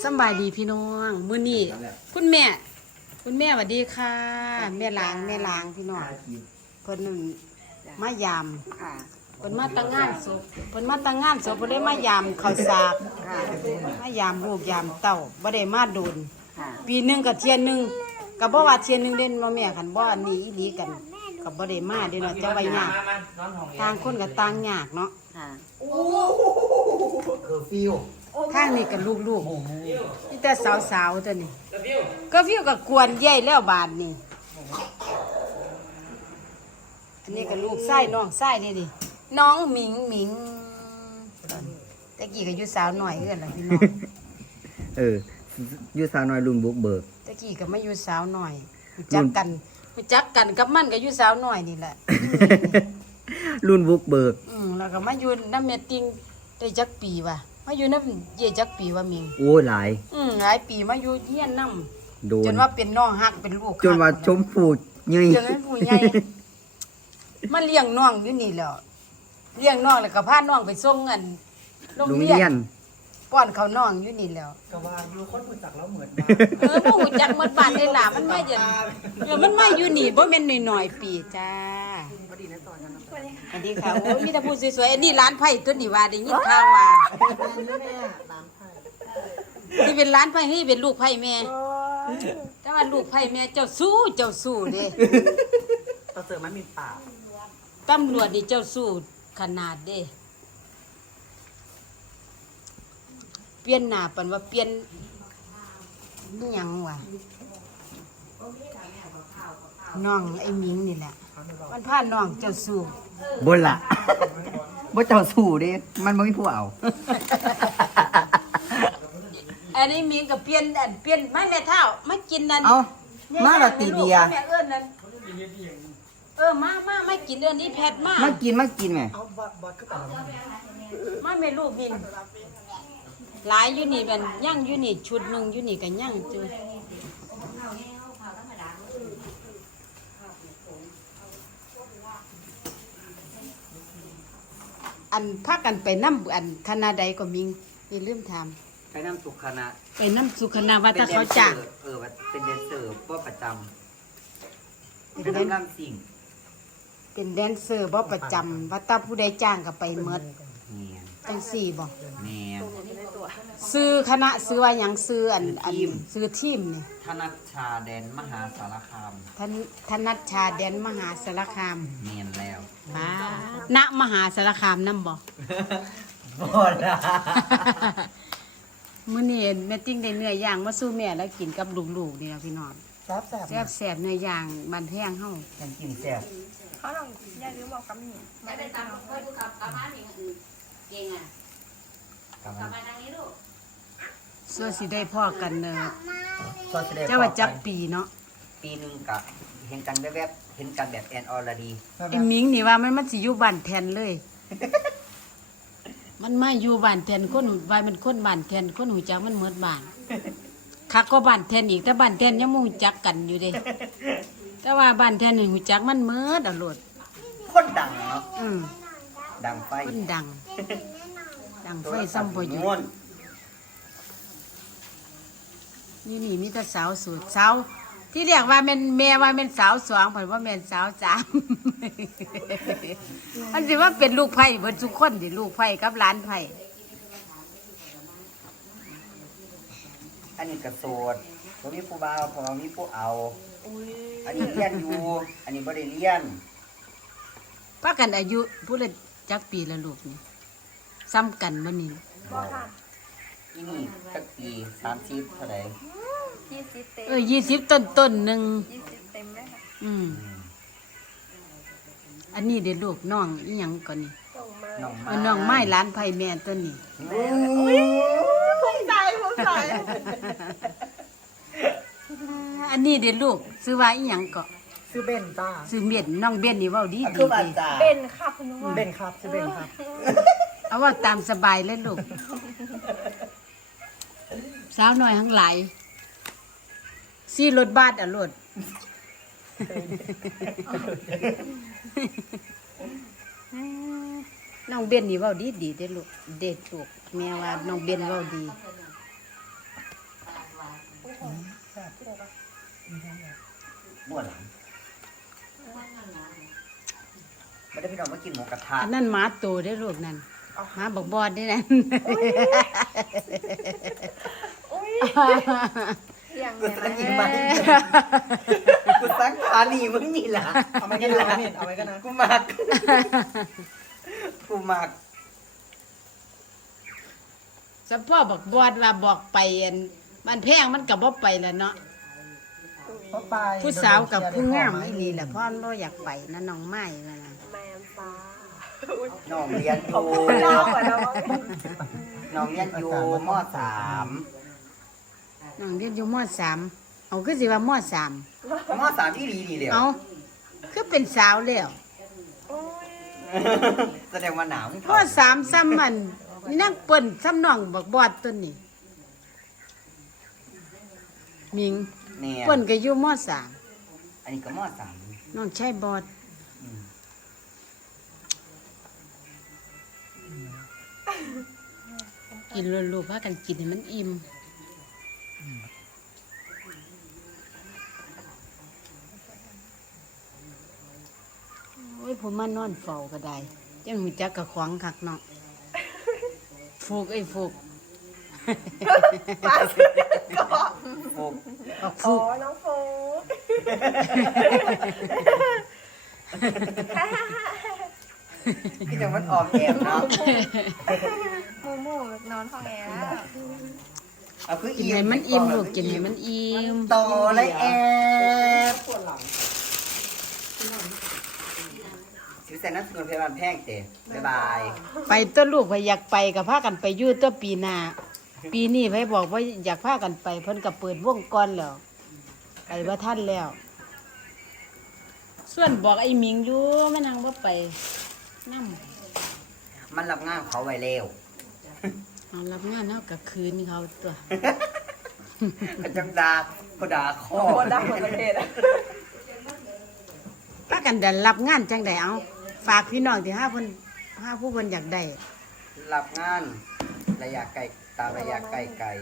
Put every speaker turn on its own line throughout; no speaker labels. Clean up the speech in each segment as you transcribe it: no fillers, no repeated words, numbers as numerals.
สบายดีพี่น้องมื้อนี้คุณแม่สวัสดีค่ะแม่ล้างพี่น้องเพิ่นมายามเพิ่นมาตั้งงานศพเพิ่นได้มายามข้าวสากมายามลูกยามเต้าบ่ได้มาโดนปีนึงก็เที่ยนึงก็บ่ว่าเที่ยนึงเด่นบ่แม่คันบ่อันนี้อีหลีกันก็บ่ได้มาเด้เนาะจะไว้ยากต่างคนก็ต่างยากเนาะ
เคอร์ฟิว
ข้างนี้กับลูกๆนี่แต่สาวๆตัวนี้ก็ฟิวกับกวนใหญ่แล้วบาดนี่อันนี้กับลูกไส้น้องไส้นี่ดิน้องหมิงตะกี้ก็อยู่สาวหน่อยเอื้อนล่ะพี่น้อง
อยู่สาวน้อยรุ่นบุกเบิก
ตะกี้ก็มาอยู่สาวหน่อยรู้จักกันกับมันก็อยู่สาวหน่อยนี่แหละ
รุ่นบุกเบิก
แล้วก็มาอยู่น้ำเมติงได้จักปีว่ะมาอยู่น้ำเย่จักปีว่ามิง
โอ้หลาย
หลายปีมาอยู่เฮียนน้ำจนว่าเป็นน้องฮักเป็นลูก
จนว่าชมพูใหญ่
จนเป็นผู้ใหญ่มาเลี้ยงน้องอยู่นี่แล้วเลี้ยงน้องแล้วก็พาน้องไปส่งเงินโรงเรียนป้อนเขาน้องอยู่นี่แล้ว
ก็ว่าอยู่คนหูจักแล้วเหมือน
บ่หูจักหมดบ้านเลยล่ะมันมามันมาอยู่นี่บ่แม่นน้อยๆปีจ้าสวัสดีค่ะโอ้ยมีแต่ผู้สวยๆอันนี้ร้านไผ่ตัวนี้ว่าได้ยินข่าวว่าที่เป็นร้านไผ่นี่เป็นลูกไผ่แม่แต่ว่าลูกไผ่แม่เจ้าสู้เด้
ต่อเสือมันมีปาก
ตำรวจนี่เจ้าสู้ขนาดเด้เปลี่ยนหน้าปันว่าเปลี่ยนนี่ยังวะน้องไอ้มิงนี่แหละมันพาน้องเจ้าสู้
บนละบ่เจ้าสู้เด้มันบ่มีผู้เอา
อันนี้มิงก็เปลี่ยนไม่แม่เท่ามากินนั่น
เอามาละตีเบีย
แม่เอิ้นนั่นมาไม่กินเอิ้นนี่แพทมา
กินแม่
เอาบอดก็ต่อ
มาแม่ลูกบินหลายอยู่นี่เป็นย่างอยู่นี่ชุดหนึ่งอยู่นี่กันย่างจืออันพักกันไปน้ำอันคณะใดก็มิงนี่ลืมถาม
ไปน้ำสุขคณะ
ไปน้ำสุขคณะว่าถ้าเขาจ้าง
เป็นแดนเซอร์บ่ประจำเป็นน้ำสิ่ง
เป็นแดนเซอร์บ่ประจำว่าถ้าผู้ใดจ้างก็ไปเมดจังสี่บ่
แม่
ซื้อคณะซื้อว่าหยังซื้ออันซื้อทีมนี่
ธนัชชาแดนมหาสารคาม
ธนัชชาแดนมหาสารคาม
เมียนแล้ว
ณมหาสารคามนำบ่
บ่ล่ะ
มื้อนี้แม่ติ้งได้เนื้อย่างมาสู้แม่แล้วกินกับลูกๆนี่ล่ะพี่น้องแซ่บเนื้อย่างบ้านแพงเฮา
กินแซ่บ
เขาลองอย่าลืมบอกกับหนูไม่ได้ตามเขาดูกับมาหนิเก่งอ่ะกลับมาทางนี้ลูก
ส่วนสิได้พ่อกันเนอะเจ้าว่าจักปีเนาะ
ปีนึงกับเห็นกันแวบๆเห็นกันแบบแอนออลดี
ไอ้มิงนี่ว่ามันสิอยู่บ้านแทนเลยมันไม่อยู่บ้านแทนคนว่ามันคนบ้านแทนคนหูจักมันเหมือนบ้านคักก็บ้านแทนอีกแต่บ้านแทนยังบ่ฮู้จักกันอยู่เด้แต่ว่าบ้านแทนนี่ฮู้จักมันเหมือนโลด
คนดังเนาะดังไฟ
คนดังไฟซ้ำบ่อยู่นี่มีแต่สาวสวยสาวที่เรียกว่าแม่ว่าเป็นสาวสองเพิ่นว่าแม่นสาวสามมันสิว่าเป็นลูกไผ่เบิดทุกคนดิลูกไผ่กับหลานไผ่
อันนี้กระโสดบ่มีผู้บ่าวพอมีผู้เอาอันนี้เรียนอยู่อันนี้บ่ได้เรียน
พากันอายุผู้ละจักปีละลูกนี่ซ้ำกันบ่นี่
นี่สักปี30เท่าไหร่
20 เต็ม
20 ต้นนึง
20 เต็มเลยค่ะ
อันนี้เด้ลูกน้องอีหยังก่อนนี่น้องไม้หลานไผ่แม่ต้นนี่
ภูมิใจ
อันนี้เด้ลูกชื่อว่าอีหยังก็
ชื่อเบนจ้า
ชื่อเบ็ดน้องเบ็ดนี่เว้าดี
เบนครับคุณว่า
เบนครับชื่อเบนครับ
เอาว่าตามสบายเลยลูกสาวน้อยทั้งหลายซี่รถบัสรถน้องเบนนี่เว้าดีเด้ลูกเด็ดลูกแม่ว่าน้องเบนเว้าดี
บ้วนหลังไม่ได้พี่น้องมากินหมูกระทะ
อันนั้นหมาโตได้อลูกนั่นหมาบักบอดได้นั่น
อย่าง
กู
เนี้ย
สักกินไหมกูสักขาหนีมึงนี่ล่ะ
เอาไว้กันนะเอาไว้กันนะ
กูมักกูมัก
สะพ่อบักบอดว่าบอกไปอันมันแพงมันก็บ่ไปแล้วเนาะ
พ่อไป
ผู้สาวกับผู้งามอีหลีแหละพ่อบ่อยากไปนะน้องไม้นั่นน่ะ
แมนฟ้า
น้องเรียนอยู่
เล่าอ่ะแล้ว
น้องเรียนอยู่ม .3
น้องเรียนอยู่ม .3 เอาคือสิว่าม .3
ม .3 ที่ดีดีเลย
เอาคือเป็นสาวแล้ว
แสดงว่าหนาว
ม .3 ซ้ำมันนี่นักเปิ้นซ้ำน้องบักบอดตัวนี้มิง
เนี่ย
เปิ้นก็อยู่ม
อันนี้ก็ม .3
.3 น้องชายบอดกินรัวๆพากันกินให้มันอิ่มโอ้ยผมมานอนเฝ้าก็ได้จังหูจักกะขวางคักเนาะฟูกไอ้ฟูก
โอ้
บัก
อ๋
ฟู
อก น้องโฟ
พี่จังมันออมแอมเนาะ
มูนอนห้องแอร์แล้ว
เอาคือ
กินให้มันอิ่มลูกกินให้มันอิ่ม
โตเลยแอบสิแต่นั้นคือเพลวันแพงเตะบ๊ายบาย
ไปตัวลูกไปอยากไปกับพากันไปอยู่ตัวปีหน้าปีนี้ไปบอกว่าอยากพากันไปเพิ่นก็เปิดวงก่อนแล้วไปว่าท่านแล้ว ส่วนบอกไอ้หมิงอยู่แม่นางบ่ไปนำ
มันรับงานเขาไว้แล้ว
เอารับงานเฮาก็คืนเขาตัว
มันจังดาเขาด่าคอ
โคตรดังหมดประเทศอ่ะ
พากันเดินรับงานจังไดเอาฝากพี่น้องที่หาเพิ่นหาผู้เพิ่นอยากได้
รับงานระยะไกลตามระยะไกลไกล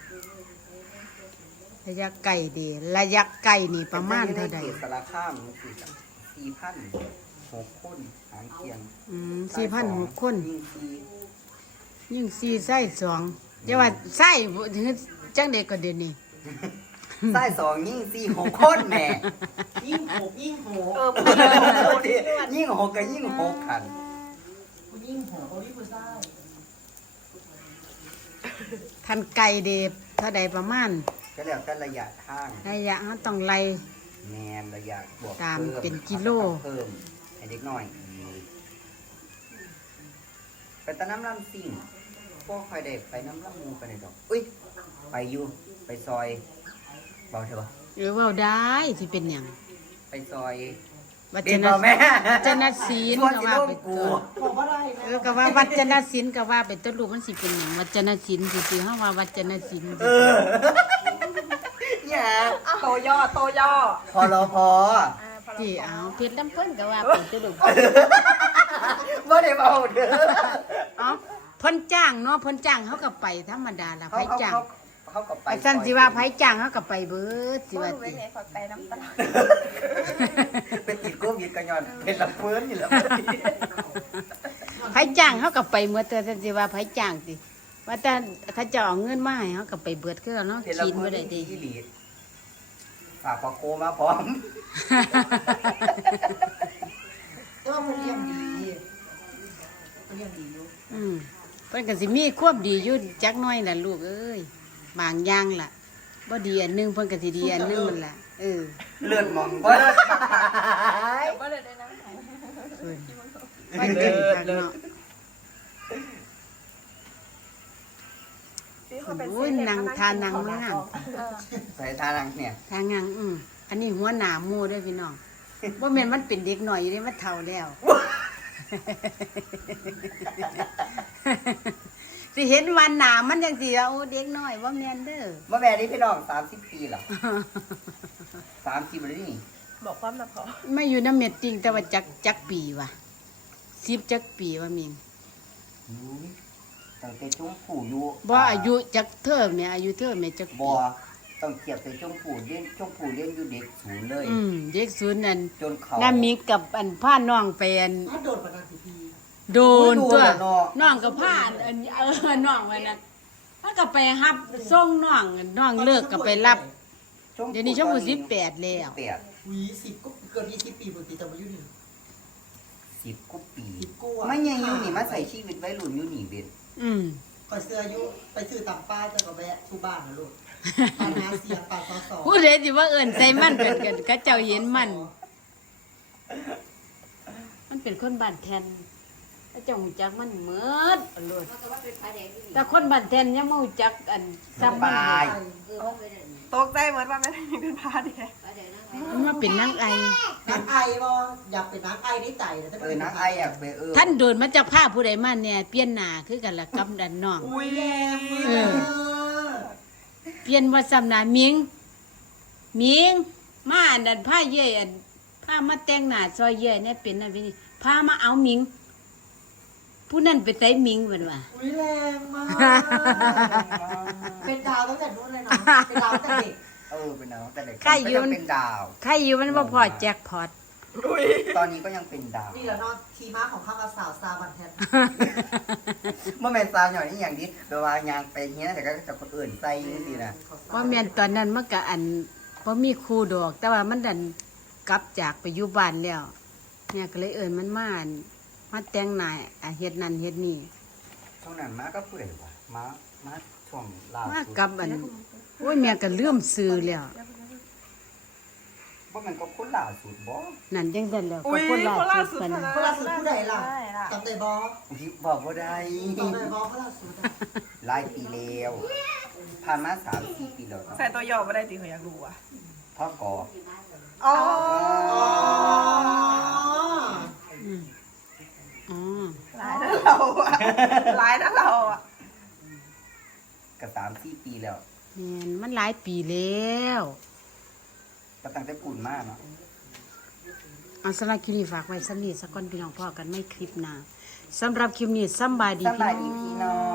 ระยะไกลดีระยะไกลนี่ประมาณเท่าใด
ขตสารข้ามคือ4,006 คนหางเคียง
4,600 คน
ยิ่งสี่
ยิ่ง4ไส้2อย่าว่าไส้ถึงจังได๋ก็เดี๋ยวนี้
ไส้2ยิ่ง4 6 คนแหม่
ยิ่งหกยิ่งหก
ยิ่ง6ก็ยิ่ง6คัน
ยิ่งหกเขาที่ผู้ชาย
คันไก่เดบเท่าใดประมาณ
ก็แล้วแต่ระยะทาง
ระยะเฮาต้องไล่
แมนระยะบวก
ตาม
พิ่
เป็นกิโล
เพิ่มให้เด็กน้อยอีกไปตะน้ำลำสิ่งพวกใครได้ไปน้ำลำมูไปไหนดอกอุ้ยไปอยู่ไปซอยบอกเถอะ
หรือว่าได้สิเป็นหยัง
ไปซอย
วั
เด็
จ
ก
น
บ่แม่
จนศีล
ชวน
ก็
สิ
ว่า
โล
ไป
กกู
ตัว
บอกว่าได้นะ
ก็ว่าวัจนศีลก็ว่าไปตัวลูกมันสิเป็นหยังวัจนศีลสิเฮาว่าวัจนศีล
อย่า
โตย่อโตย่อ
พอรอพอ
สิเอาเพชรลำเพิ่นก็ว่าไปตัวลูก
ไม่ได้เบาเด้อ
เอ้าเพิ่นจ้างเนาะเพิ่นจ้างเฮาก็ไปธรรมดาล่ะไผจ้าง
เขาก็ไป
ไอ้ซั่นสิว่าไผจ้างเฮาก็ไปเบิดสิ
พ่อ
ว่า
รู้ได้
ติ
ไงขอไปน้ำตา
เป็นติดโควิดกันย้อนเป็นละเฟินอยู่แล้ว
ไผจ้างเฮาก็ไปเมื่อแต่ซั่นสิว่าไผจ้างติว่าแต่เขาเจะเอาเงินมาให้เฮาก็ไปเบิดคือเนาะ
เป็นละ
กิน
เฟิ
บ่
น
ได้ติ
ที่หลีฝากปะโคมาพร้อม
แต่ว่ามันเลี้ยงดีมันเลี้ยงดีอยู่
เพิ่นก็สิมีควบดีอยู่จักหน่อยล่ะลูกเอ้ยบางอย่างล่ะบ่ดีอันหนึงเพิ่นก็สิดีอันหนึงมันล่ะ
เลื่อนมองบ่
ก็เลยได้น้ำแข็ง
เพิ่นไปเดินทางเนาะ โอ้ยนางทานนางมาก
ใส่ทานังเนี่ย
ทางงานอันนี้หัวหน้าหมู่เด้อพี่น้องบ่แม่นมันเป็นเด็กหน่อยอยู่เด้มันเฒ่าแล้ว สิเห็นวันหน้ามันจังสิว่าโอ้เด็กน้อยบ่แม่นเด้อ
บ่แม่นี่พี่น้อง30 ปีหรอ30เลยนี่
บอกความนะพอ
ไม่อยู่นำเม็ดจริงแต่ว่าจักปีว่ะ10จักปีว่ามิง
ตั้งแต่จุ้มผู้อยู่
บ่อายุจักเทอมเนี่ยอายุเทอมเนี่ยจักปี
บ่ต้องเทียบไปชมพู่เรียนอยู่เด็กศูนย์เลย
เด็กศูนย์นั่น
จนเขา
น้ามิกกับอันผ้าน้องแฟน
ถ้าโดนประกันสิพี่
โดนตัว
โดน
น้องกับผ้าอันน้องไว้นั่นถ้าก็ไปรับส่งน้องเลิกก็ไปรับเดี๋ยวนี้ชมพู่18แล้ว
18
วี10ก็เกิน20ปีปกติจะมาอยู่นี่
10กว่าปี
10กว่า
ไม่ยังอยู่นี่มาใส่ชีวิตวัยรุ่นอยู่นี่เบ็ด
ก่อนเสื้ออายุไปซื้อตามป้าจะก็แวะทุบ้านนะลูกปานาเสียงปาซอสอ
ผู้ใดสิว่าเอิ้นใส่มันกันก็เจ้าเห็นมันเป็นคนบ้านแทนถ้าเจ้าฮู้จักมันหมดอรรถ
มันก็ว่าเป็นปลาแดงที่นี่
แต่คนบ้านแทนยังบ่ฮู้จักอันซ้ำมัน
บาย
มันเป็น
ตกใจเหมือนว่าไม่ได้เป็นพาเดีย
ปลาแดงนั่งไง
มันมาเป็นนางไอ
นักไอบ่อยากเป็นนักไอได้ใจนะถ้าเป็น
นักไออยากไป
ท่านโดนมาจากผ้าผู้ใดมาเนี่ยเปลี่ยนหน้าคือกันละกับดันน้อง
อุ้ยแรงมื
เออ เปลี่ยนว่าซ้ำหน้ามิงมาอันนั้นผ้าเย่ยอันผ้ามาแต่งหน้าซอยเย่ยเนี่ยเป็นอันนี้ผ้ามาเอามิง ผู้นั้นไปไต้มิงเพิ่นว่า
อุ้ยแรงมากเป็นดาวตั้งแต่นู้นเลยเนาะเป็นดาวตั้งแต่เด็ก
เป็นดาวแต่เด็ก
ใครอยู่
ก็ยังเป็นดาว
ใครอยู่มันบ่พอแจ็คพอต
ตอนนี้ก็ยังเป็นดาว
นี่แหละเนาะทีม้าของข้ามาสาวซาบันแทน
เมื่อแม่นซาวหน่อยนี่อย่างนี้โดยว่ายางไปเงี้ยแต่ก็จะคนอื่นใส่นี่สินะ
ว่าแม่นตอนนั้นมันก็อันบ่มีครูดอก แต่ว่ามันดันกลับจากไปอยู่บ้านแล้วเนี่ยก็เลยเอิ้นมันมาอันมาแต่งหน้าเฮ็ดนั่นเฮ็ดนี่
ช่วงนั้นมาก็เปื่อยว่ะมาช่วงล่า
มา
สุด
กับอันโอ้ยแม่ก็ลืมซื้อแล้ว
ว่ามันก็คนล่าสุดบ่
นั่นจังซั่นแล้ว
อุ้
ก็
ย
คนล่า
คนล่า
สุ
สุ
ด
ด
ปานนั้น
คนล่าสุดผู้ใดล่ะ
ใช่ล่ะ
จำได้บอ
ที่บอกว่าได้
จำได้บอคนล่าสุดอะ
หลายปีแล้วผ่านมา3-4 ปีแล้วเนาะ
ใส่ตัวย่อมาได้จริงเขาอยากรู้อ่ะ
พ่อกอ
อ๋อ
อ๋อ
อืมอ๋อ
หลายนะเราอ่ะหลายนะเราอ่ะ
ก็3-4 ปีแล้ว
แม่นมันหลายปีแล้ว
ก็ตั้งแต่ปุ่นมากเนาะ
เอาสำหรับคลิปนี้ฝากไว้สำนี้สักก่อนพี่น้องพ่อกันไม่คลิปหน้าสำหรับคลิปนี้สำบายดี
สบายดี
พี่
พี่
น้
น้
อ
อง